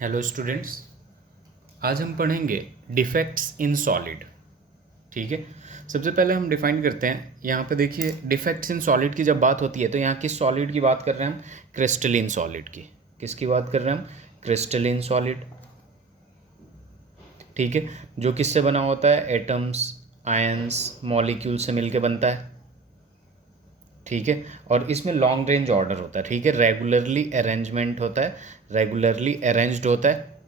Hello students. आज हम पढ़ेंगे डिफेक्ट्स इन सॉलिड। ठीक है। सबसे पहले हम डिफाइन करते हैं। यहाँ पे देखिए, डिफेक्ट्स इन सॉलिड की जब बात होती है तो यहाँ किस सॉलिड की बात कर रहे हैं हम? क्रिस्टलिन सॉलिड की। किसकी बात कर रहे हैं हम? Crystalline solid. ठीक है। जो किससे बना होता है? एटम्स, आयंस, मॉलिक्यूल से मिलके बनता है। ठीक है। और इसमें लॉन्ग रेंज ऑर्डर होता है। ठीक है। रेगुलरली अरेंजमेंट होता है, रेगुलरली अरेंज्ड होता है,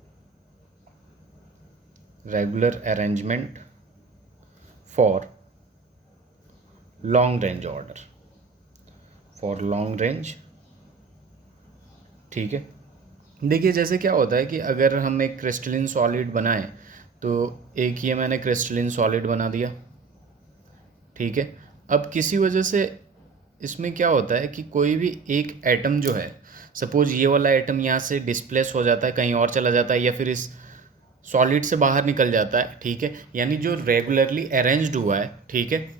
regular arrangement for long range order, for long range. ठीक है। देखिए, जैसे क्या होता है कि अगर हम एक क्रिस्टलिन सॉलिड बनाएं तो एक ये मैंने क्रिस्टलिन सॉलिड बना दिया। ठीक है। अब किसी वजह से इसमें क्या होता है कि कोई भी एक एटम जो है, सपोज ये वाला एटम यहाँ से डिस्प्लेस हो जाता है, कहीं और चला जाता है, या फिर इस सॉलिड से बाहर निकल जाता है। ठीक है। यानी जो रेगुलरली अरेंज्ड हुआ है, ठीक है,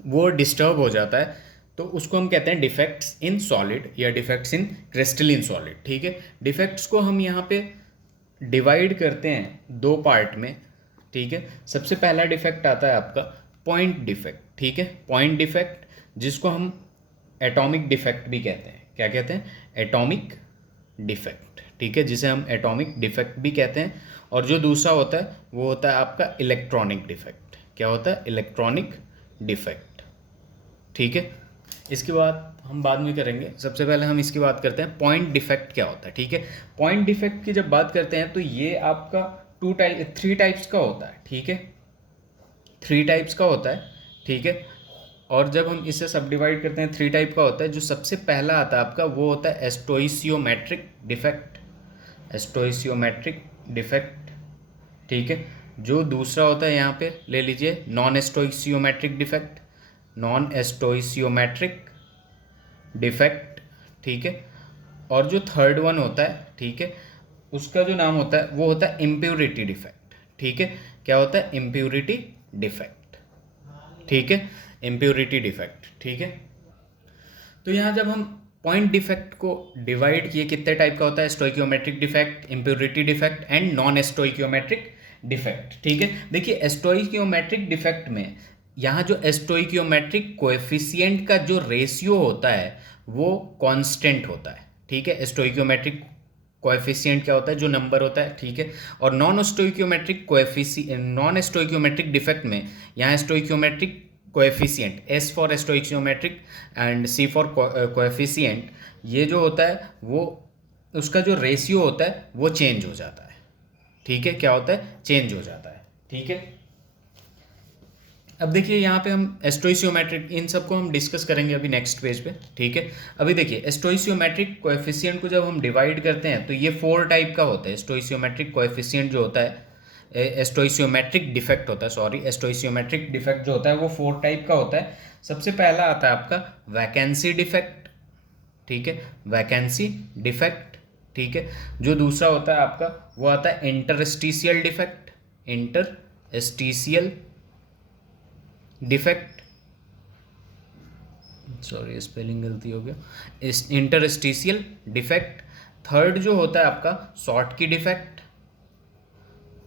वो डिस्टर्ब हो जाता है, तो उसको हम कहते हैं डिफेक्ट्स इन सॉलिड या डिफेक्ट्स इन क्रिस्टलिन सॉलिड। ठीक है। डिफेक्ट्स को हम यहाँ पे डिवाइड करते हैं दो पार्ट में। ठीक है। सबसे पहला डिफेक्ट आता है आपका पॉइंट डिफेक्ट। ठीक है। पॉइंट डिफेक्ट, जिसको हम एटॉमिक डिफेक्ट भी कहते हैं। क्या कहते हैं? Atomic defect. ठीक है। जिसे हम एटॉमिक डिफेक्ट भी कहते हैं। और जो दूसरा होता है वो होता है आपका इलेक्ट्रॉनिक डिफेक्ट। क्या होता है? Electronic defect. ठीक है। इसकी बात हम बाद में करेंगे। सबसे पहले हम इसकी बात करते हैं पॉइंट डिफेक्ट क्या होता है। ठीक है। पॉइंट डिफेक्ट की जब बात करते हैं तो ये आपका थ्री टाइप्स का होता है। ठीक है। थ्री टाइप्स का होता है। ठीक है। और जब हम इसे सब डिवाइड करते हैं, थ्री टाइप का होता है। जो सबसे पहला आता है आपका वो होता है एस्टोइसियोमेट्रिक डिफेक्ट। एस्टोइसियोमेट्रिक डिफेक्ट। ठीक है। जो दूसरा होता है यहाँ पे ले लीजिए नॉन एस्टोइसियोमेट्रिक डिफेक्ट। Non एस्टोइसियोमेट्रिक defect. ठीक है। और जो थर्ड वन होता है, ठीक है, उसका जो नाम होता है वो होता है इम्प्योरिटी डिफेक्ट। ठीक है। क्या होता है? Impurity defect. ठीक है। Impurity defect. ठीक है। तो यहाँ जब हम पॉइंट डिफेक्ट को डिवाइड किए, कितने टाइप का होता है? Stoichiometric defect, impurity defect and non stoichiometric defect. ठीक है। देखिए, स्टोइकियोमेट्रिक डिफेक्ट में यहाँ जो स्टोइकियोमेट्रिक कोएफिशिएंट का जो रेशियो होता है वो कांस्टेंट होता है। ठीक है। स्टोइकियोमेट्रिक कोएफिशिएंट क्या होता है? जो नंबर होता है। ठीक है। और नॉन स्टोइकियोमेट्रिक डिफेक्ट में यहाँ stoichiometric coefficient, S for stoichiometric and C for coefficient, ये जो होता है वो उसका जो रेशियो होता है वो चेंज हो जाता है। ठीक है। क्या होता है? चेंज हो जाता है। ठीक है। अब देखिए, यहाँ पे हम एस्टोइसियोमेट्रिक, इन सबको हम डिस्कस करेंगे अभी नेक्स्ट पेज पे। ठीक है। अभी देखिए, एस्टोइसियोमेट्रिक कोएफिशिएंट को जब हम डिवाइड करते हैं तो ये फोर टाइप का होता है। एस्टोइसियोमेट्रिक कोएफिशिएंट जो होता है, एस्टोइसियोमेट्रिक डिफेक्ट होता है, सॉरी, एस्टोइसियोमेट्रिक डिफेक्ट जो होता है वो फोर टाइप का होता है। सबसे पहला आता है आपका वैकेंसी डिफेक्ट। ठीक है। Vacancy defect. ठीक है। जो दूसरा होता है आपका वो आता है interstitial defect. Interstitial defect, sorry spelling गलती हो गया, इस इंटरस्टिशियल डिफेक्ट। थर्ड जो होता है आपका शॉर्ट की डिफेक्ट।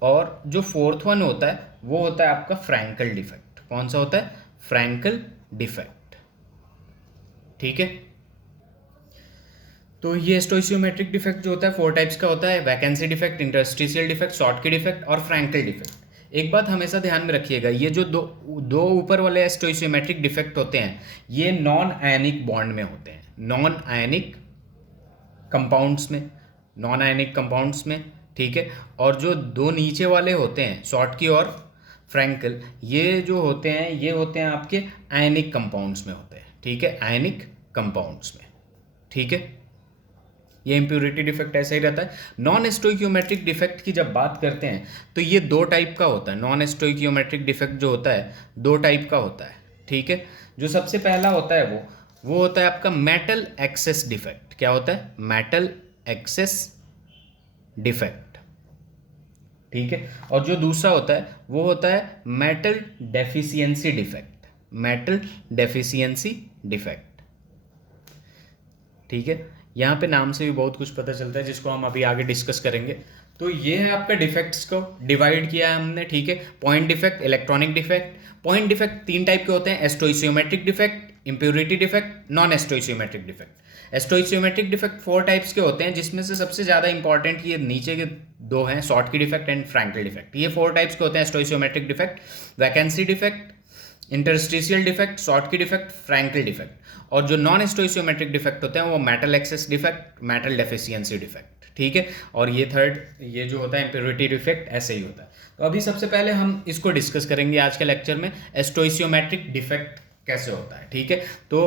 और जो फोर्थ वन होता है वो होता है आपका फ्रैंकल डिफेक्ट। कौन सा होता है? Frenkel defect. ठीक है। तो ये स्टोइसियोमेट्रिक डिफेक्ट जो होता है फोर टाइप्स का होता है: vacancy defect, interstitial defect, short की डिफेक्ट और फ्रैंकल डिफेक्ट। एक बात हमेशा ध्यान में रखिएगा, ये जो दो दो ऊपर वाले स्टोइसियोमेट्रिक डिफेक्ट होते हैं ये नॉन आयनिक बॉन्ड में होते हैं, नॉन आयनिक कंपाउंड्स में, नॉन आयनिक कंपाउंड्स में। ठीक है। और जो दो नीचे वाले होते हैं शॉर्ट की और फ्रैंकल, ये जो होते हैं ये होते हैं आपके आयनिक कंपाउंड्स में होते हैं। ठीक है। आयनिक कंपाउंड्स में। ठीक है। ये इम्प्योरिटी डिफेक्ट ऐसा ही रहता है। नॉन स्टोइकियोमेट्रिक डिफेक्ट की जब बात करते हैं तो ये दो टाइप का होता है। नॉन स्टोइकियोमेट्रिक डिफेक्ट जो होता है दो टाइप का होता है। ठीक है। जो सबसे पहला होता है वो होता है आपका मेटल एक्सेस डिफेक्ट। क्या होता है? Metal excess defect. ठीक है। और जो दूसरा होता है वो होता है metal deficiency defect. Metal deficiency defect. ठीक है। यहाँ पे नाम से भी बहुत कुछ पता चलता है जिसको हम अभी आगे डिस्कस करेंगे। तो ये है आपका डिफेक्ट्स को डिवाइड किया है हमने, ठीक है। Point defect, electronic defect. Point defect 3 type के होते हैं, stoichiometric defect, impurity defect, non stoichiometric defect. स्टोइशियोमेट्रिक defect 4 types के होते हैं, जिसमें से सबसे ज़्यादा इंपॉर्टेंट ये नीचे के 2 हैं, Schottky defect and Frenkel defect. ये 4 टाइप्स के होते हैं stoichiometric defect. Vacancy defect, interstitial defect, Schottky defect, Frenkel defect. और जो नॉन स्टोइशियोमेट्रिक डिफेक्ट होते हैं वो metal excess defect, metal deficiency defect, ठीक है। और ये थर्ड, ये जो होता है इम्प्योरिटी डिफेक्ट, ऐसे ही होता है। तो अभी सबसे पहले हम इसको डिस्कस करेंगे आज के लेक्चर में, स्टोइशियोमेट्रिक डिफेक्ट कैसे होता है, ठीक है। तो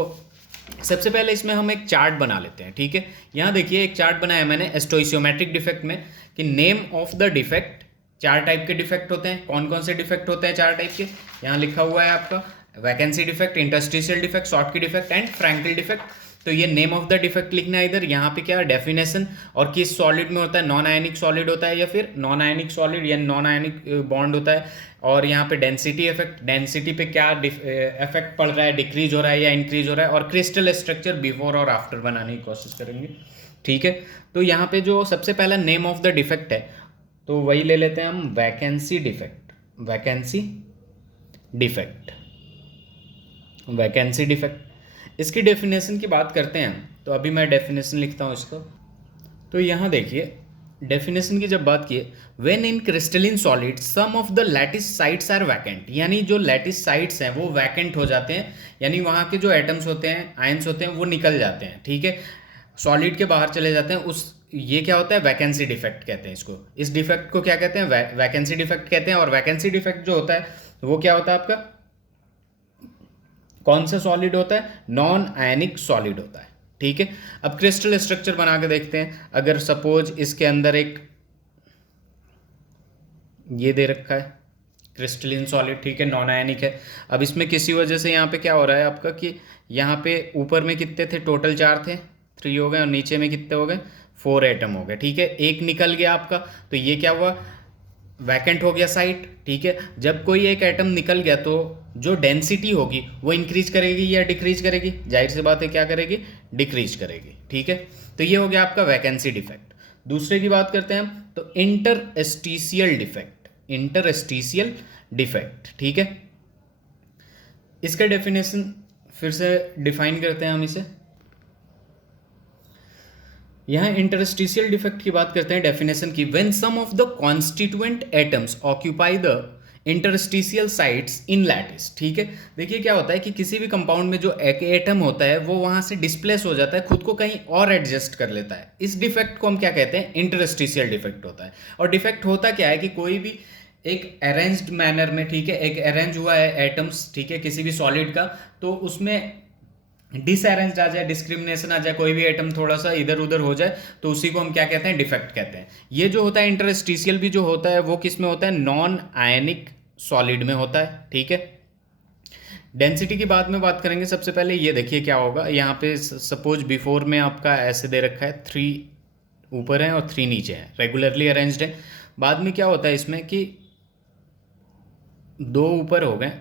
सबसे पहले इसमें हम एक चार्ट बना लेते हैं, ठीक है। यहाँ देखिए एक चार्ट बनाया मैंने स्टोइशियोमेट्रिक डिफेक्ट में, कि name of the defect. 4 type के डिफेक्ट होते हैं। कौन कौन से डिफेक्ट होते हैं 4 टाइप के, यहाँ लिखा हुआ है आपका, vacancy defect, interstitial defect, Schottky defect and Frenkel defect. तो ये नेम ऑफ द डिफेक्ट लिखना है इधर, यहाँ पे क्या डेफिनेशन, और किस सॉलिड में होता है, नॉन आयनिक सॉलिड होता है या फिर नॉन आयनिक सॉलिड या नॉन आयनिक बॉन्ड होता है। और यहाँ पे डेंसिटी इफेक्ट, डेंसिटी पे क्या इफेक्ट पड़ रहा है, डिक्रीज हो रहा है या इंक्रीज हो रहा है। और क्रिस्टल स्ट्रक्चर बिफोर और आफ्टर बनाने की कोशिश करेंगे, ठीक है। तो यहाँ पे जो सबसे पहला नेम ऑफ द डिफेक्ट है, तो वही ले लेते हैं हम, vacancy defect. Vacancy defect, vacancy defect. इसकी डेफिनेशन की बात करते हैं, तो अभी मैं डेफिनेशन लिखता हूँ इसको। तो यहाँ देखिए डेफिनेशन की जब बात की, when in crystalline solid some of the lattice sites are vacant, यानी जो लैटिस साइट्स हैं वो वैकेंट हो जाते हैं, यानी वहाँ के जो एटम्स होते हैं, आयंस होते हैं, वो निकल जाते हैं, ठीक है, सॉलिड के बाहर चले जाते हैं। उस ये क्या होता है, वैकेंसी डिफेक्ट कहते हैं इसको। इस डिफेक्ट को क्या कहते हैं, वैकेंसी डिफेक्ट कहते हैं। और वैकेंसी डिफेक्ट जो होता है वो क्या होता है आपका, कौन सा सॉलिड होता है, नॉन आयनिक सॉलिड होता है, ठीक है। अब क्रिस्टल स्ट्रक्चर बना के देखते हैं। अगर सपोज इसके अंदर एक ये दे रखा है क्रिस्टलिन सॉलिड, ठीक है, नॉन आयनिक है। अब इसमें किसी वजह से यहाँ पे क्या हो रहा है आपका, कि यहाँ पे ऊपर में कितने थे, टोटल 4 थे, 3 हो गए, और नीचे में कितने हो गए, 4 एटम हो गए, ठीक है। एक निकल गया आपका, तो ये क्या हुआ, वैकेंट हो गया साइट, ठीक है। जब कोई एक एटम निकल गया तो जो डेंसिटी होगी वो इंक्रीज करेगी या डिक्रीज करेगी, जाहिर सी बात है क्या करेगी, डिक्रीज करेगी, ठीक है। तो ये हो गया आपका वैकेंसी डिफेक्ट। दूसरे की बात करते हैं हम, तो इंटरस्टिशियल डिफेक्ट, इंटरस्टिशियल डिफेक्ट, ठीक है। इसका डेफिनेशन फिर से डिफाइन करते हैं हम इसे। यहाँ इंटरस्टिशियल डिफेक्ट की बात करते हैं डेफिनेशन की, when some of the constituent atoms occupy the interstitial sites in lattice, ठीक है। देखिए क्या होता है कि किसी भी कंपाउंड में जो एक एटम होता है वो वहाँ से डिस्प्लेस हो जाता है, खुद को कहीं और एडजस्ट कर लेता है। इस डिफेक्ट को हम क्या कहते हैं, इंटरस्टिशियल डिफेक्ट होता है। और डिफेक्ट होता क्या है कि कोई भी एक अरेंज्ड मैनर में, ठीक है, एक अरेंज हुआ है एटम्स, ठीक है, किसी भी सॉलिड का, तो उसमें डिसअरेंज आ जाए, डिस्क्रिमिनेशन आ जाए, कोई भी एटम थोड़ा सा इधर उधर हो जाए, तो उसी को हम क्या कहते हैं, डिफेक्ट कहते हैं। ये जो होता है इंटरस्टिशियल भी जो होता है वो किस में होता है, नॉन आयनिक सॉलिड में होता है, ठीक है। डेंसिटी की बाद में बात करेंगे। सबसे पहले ये देखिए क्या होगा, यहाँ पे सपोज बिफोर में आपका ऐसे दे रखा है, 3 ऊपर है और 3 नीचे है, रेगुलरली अरेंज्ड है। बाद में क्या होता है इसमें कि 2 ऊपर हो गए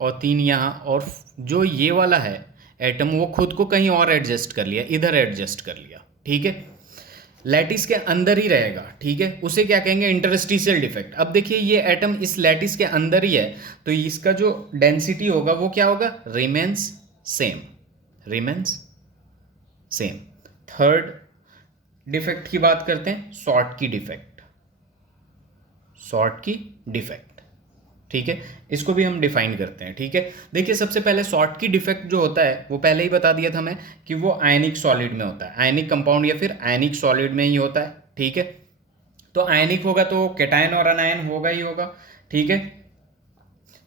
और 3 यहाँ, और जो ये वाला है एटम वो खुद को कहीं और एडजस्ट कर लिया, इधर एडजस्ट कर लिया, ठीक है, लैटिस के अंदर ही रहेगा, ठीक है। उसे क्या कहेंगे, इंटरस्टिशियल डिफेक्ट। अब देखिए ये एटम इस लैटिस के अंदर ही है, तो इसका जो डेंसिटी होगा वो क्या होगा, remains same, remains same. Third defect की बात करते हैं, शॉर्ट की डिफेक्ट, शॉर्ट की डिफेक्ट, ठीक है। इसको भी हम डिफाइन करते हैं, ठीक है। देखिए सबसे पहले शॉर्ट की डिफेक्ट जो होता है वो पहले ही बता दिया था मैं कि वो आयनिक सॉलिड में होता है, आयनिक कंपाउंड या फिर आयनिक सॉलिड में ही होता है, ठीक है। तो आयनिक होगा तो कैटायन और अनायन होगा ही होगा, ठीक है।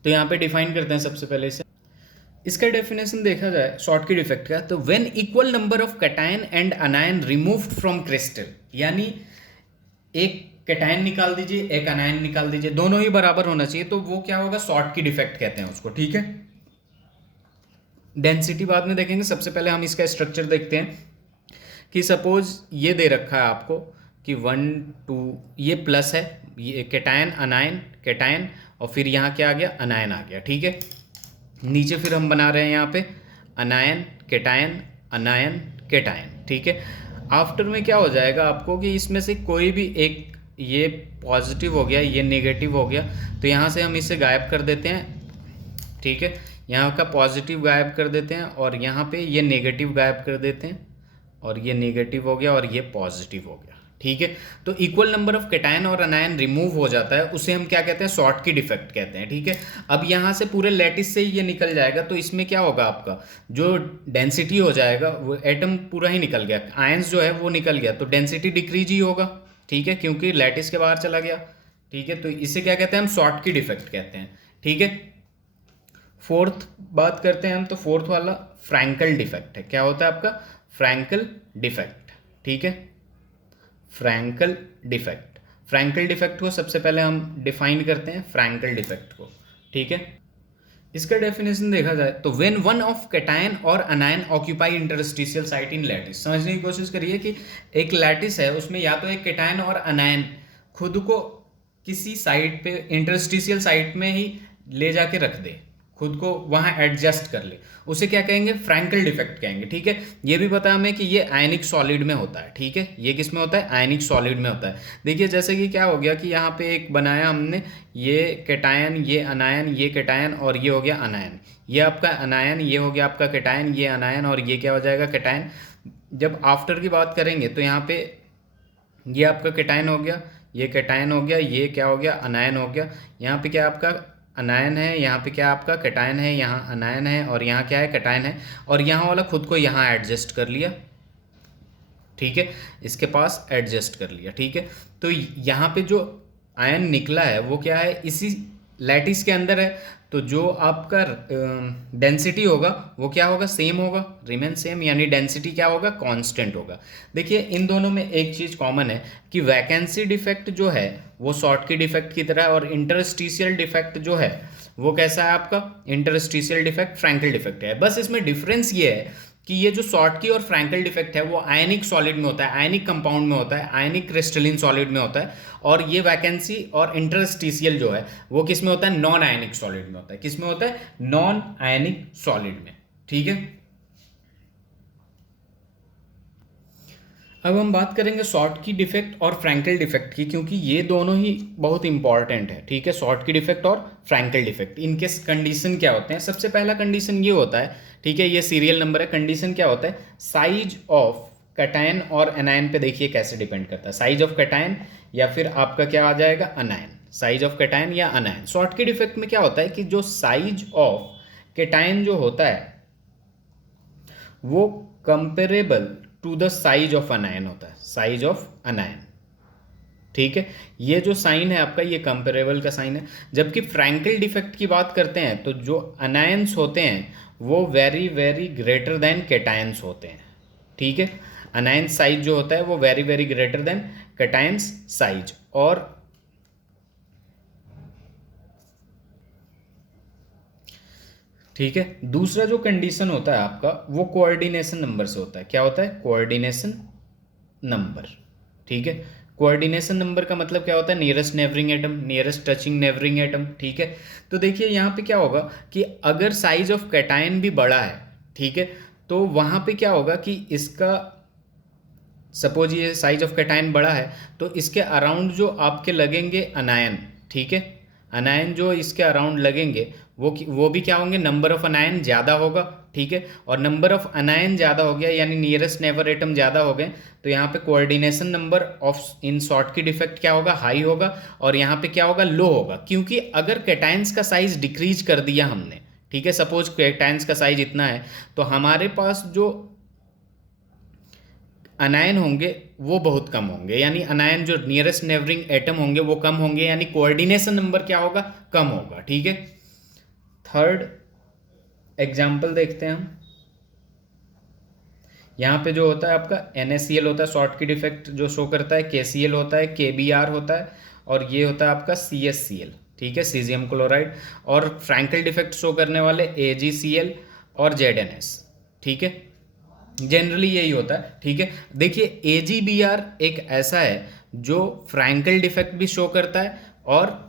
तो यहाँ पे डिफाइन करते हैं सबसे पहले इसे। इसका डेफिनेशन देखा जाए शॉर्ट की डिफेक्ट का, तो when equal number of cation and अनायन removed from crystal, यानी एक कैटायन निकाल दीजिए, एक अनायन निकाल दीजिए, दोनों ही बराबर होना चाहिए, तो वो क्या होगा, शॉर्ट की डिफेक्ट कहते हैं उसको, ठीक है। डेंसिटी बाद में देखेंगे। सबसे पहले हम इसका स्ट्रक्चर देखते हैं कि सपोज ये दे रखा है आपको कि 1 2, ये प्लस है, ये कैटायन अनायन कैटायन, और फिर यहाँ क्या आ गया, अनायन आ गया, ठीक है। नीचे फिर हम बना रहे हैं यहाँ पे अनायन कैटायन अनायन कैटायन, ठीक है। आफ्टर में क्या हो जाएगा आपको कि इसमें से कोई भी एक, ये पॉजिटिव हो गया, ये नेगेटिव हो गया, तो यहाँ से हम इसे गायब कर देते हैं, ठीक है। यहाँ का पॉजिटिव गायब कर देते हैं और यहाँ पे ये नेगेटिव गायब कर देते हैं, और ये नेगेटिव हो गया और ये पॉजिटिव हो गया, ठीक है। तो इक्वल नंबर ऑफ कैटायन और अनायन रिमूव हो जाता है, उसे हम क्या कहते हैं, शॉर्टकी डिफेक्ट कहते हैं, ठीक है। अब यहाँ से पूरे लैटिस से ही ये निकल जाएगा, तो इसमें क्या होगा, आपका जो डेंसिटी हो जाएगा वो एटम पूरा ही निकल गया, आयंस जो है वो निकल गया, तो डेंसिटी डिक्रीज ही होगा, ठीक है, क्योंकि लैटिस के बाहर चला गया, ठीक है। तो इसे क्या कहते हैं, हम शॉर्टकी डिफेक्ट कहते हैं, ठीक है। फोर्थ बात करते हैं हम, तो फोर्थ वाला फ्रैंकल डिफेक्ट है। क्या होता है आपका, फ्रैंकल डिफेक्ट, ठीक है। फ्रैंकल डिफेक्ट, फ्रैंकल डिफेक्ट को सबसे पहले हम डिफाइन करते हैं, फ्रैंकल डिफेक्ट को, ठीक है। इसका डेफिनेशन देखा जाए तो व्हेन वन ऑफ कैटायन और अनायन ऑक्यूपाई इंटरस्टिशियल साइट इन लैटिस, समझने की कोशिश करिए कि एक लैटिस है, उसमें या तो एक कैटायन और अनायन खुद को किसी साइट पे, इंटरस्टिशियल साइट में ही ले जाके रख दे, खुद को वहाँ एडजस्ट कर ले, उसे क्या कहेंगे, फ्रैंकल डिफेक्ट कहेंगे, ठीक है। ये भी पता हमें कि ये आयनिक सॉलिड में होता है, ठीक है। ये किस में होता है, आयनिक सॉलिड में होता है। देखिए जैसे कि क्या हो गया कि यहाँ पे एक बनाया हमने, ये कैटायन, ये अनायन, ये कैटायन और ये हो गया अनायन, ये आपका अनायन, ये हो गया आपका कैटायन, ये अनायन और ये क्या हो जाएगा, कैटायन। जब आफ्टर की बात करेंगे तो यहाँ पे ये आपका कैटायन हो गया, ये कैटायन हो गया, ये क्या हो गया, अनायन हो गया। यहाँ पे क्या आपका अनायन है, यहाँ पे क्या आपका कैटायन है, यहाँ अनायन है और यहाँ क्या है, कैटायन है, और यहाँ वाला खुद को यहाँ एडजस्ट कर लिया, ठीक है, इसके पास एडजस्ट कर लिया, ठीक है। तो यहाँ पे जो आयन निकला है वो क्या है, इसी लैटिस के अंदर है, तो जो आपका डेंसिटी होगा वो क्या होगा, सेम होगा, रिमेन सेम, यानी डेंसिटी क्या होगा, कांस्टेंट होगा। देखिए इन दोनों में एक चीज़ कॉमन है कि वैकेंसी डिफेक्ट जो है वो शॉर्टकी डिफेक्ट की तरह है, और इंटरस्टिशियल डिफेक्ट जो है वो कैसा है आपका, इंटरस्टिशियल डिफेक्ट फ्रैंकल डिफेक्ट है। बस इसमें डिफरेंस ये है कि ये जो शॉर्टकी और फ्रैंकल डिफेक्ट है वो आयनिक सॉलिड में होता है, आयनिक कंपाउंड में होता है, आयनिक क्रिस्टलिन सॉलिड में होता है, और ये वैकेंसी और इंटरस्टिशियल जो है वो किस में होता है, नॉन आयनिक सॉलिड में होता है। किस में होता है, नॉन आयनिक सॉलिड में, ठीक है। अब हम बात करेंगे शॉर्टकी डिफेक्ट और फ्रैंकल डिफेक्ट की, क्योंकि ये दोनों ही बहुत इंपॉर्टेंट है, ठीक है। शॉर्टकी डिफेक्ट और फ्रैंकल डिफेक्ट, इनके कंडीशन क्या होते हैं। सबसे पहला कंडीशन ये होता है, ठीक है, ये सीरियल नंबर है। कंडीशन क्या होता है, साइज ऑफ कैटायन और एनायन पे देखिए कैसे डिपेंड करता है, साइज ऑफ कैटायन या फिर आपका क्या आ जाएगा, अनायन, साइज ऑफ कैटायन या अनायन। शॉर्टकी डिफेक्ट में क्या होता है कि जो साइज ऑफ कैटायन जो होता है वो comparable to the size of anion होता है, साइज ऑफ अनायन, ठीक है। ये जो साइन है आपका, ये कंपेरेबल का साइन है। जबकि फ्रैंकल डिफेक्ट की बात करते हैं तो जो अनायंस होते हैं वो very very greater than cations होते हैं, ठीक है। अनायंस साइज जो होता है वो very very greater than cations size. और ठीक है, दूसरा जो कंडीशन होता है आपका वो कोऑर्डिनेशन नंबर से होता है। क्या होता है, कोऑर्डिनेशन नंबर, ठीक है। कोऑर्डिनेशन नंबर का मतलब क्या होता है, nearest neighbouring atom, nearest touching neighbouring atom, ठीक है। तो देखिए यहाँ पे क्या होगा कि अगर साइज ऑफ कैटायन भी बड़ा है, ठीक है, तो वहाँ पे क्या होगा कि इसका, सपोज ये साइज ऑफ कैटायन बड़ा है तो इसके अराउंड जो आपके लगेंगे अनायन, ठीक है, अनायन जो इसके अराउंड लगेंगे वो भी क्या होंगे, नंबर ऑफ अनायन ज़्यादा होगा, ठीक है। और नंबर ऑफ अनायन ज़्यादा हो गया यानी नियरेस्ट नेबर एटम ज़्यादा हो गए, तो यहाँ पे coordination number of in Schottky defect क्या होगा, हाई होगा, और यहाँ पे क्या होगा, लो होगा। क्योंकि अगर कैटायंस का साइज डिक्रीज कर दिया हमने, ठीक है, सपोज कैटायंस का साइज इतना है तो हमारे पास जो अनायन होंगे वो बहुत कम होंगे, यानी अनायन जो नियरेस्ट नेबरिंग एटम होंगे वो कम होंगे, यानी कोऑर्डिनेशन नंबर क्या होगा, कम होगा, ठीक है। थर्ड एग्जाम्पल देखते हैं हम। यहाँ पे जो होता है आपका NaCl होता है, शॉर्टकी डिफेक्ट जो शो करता है, KCl होता है, KBr होता है, और ये होता है आपका CSCl, ठीक है, सीजियम क्लोराइड। और फ्रैंकल डिफेक्ट शो करने वाले AgCl और ZnS, ठीक है, जनरली यही होता है, ठीक है। देखिए AgBr एक ऐसा है जो फ्रैंकल डिफेक्ट भी शो करता है और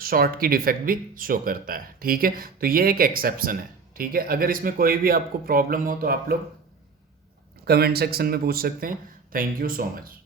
शॉर्टकी डिफेक्ट भी शो करता है, ठीक है। तो ये एक एक्सेप्शन है, ठीक है। अगर इसमें कोई भी आपको प्रॉब्लम हो तो आप लोग कमेंट सेक्शन में पूछ सकते हैं। Thank you so much.